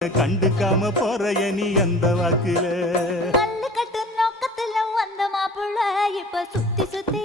கண்டுக்காம போறைய நீ அந்த வாக்குல கல்லு கட்டு நோக்கத்துல வந்த மாப்பிள்ள இப்ப சுத்தி சுத்தி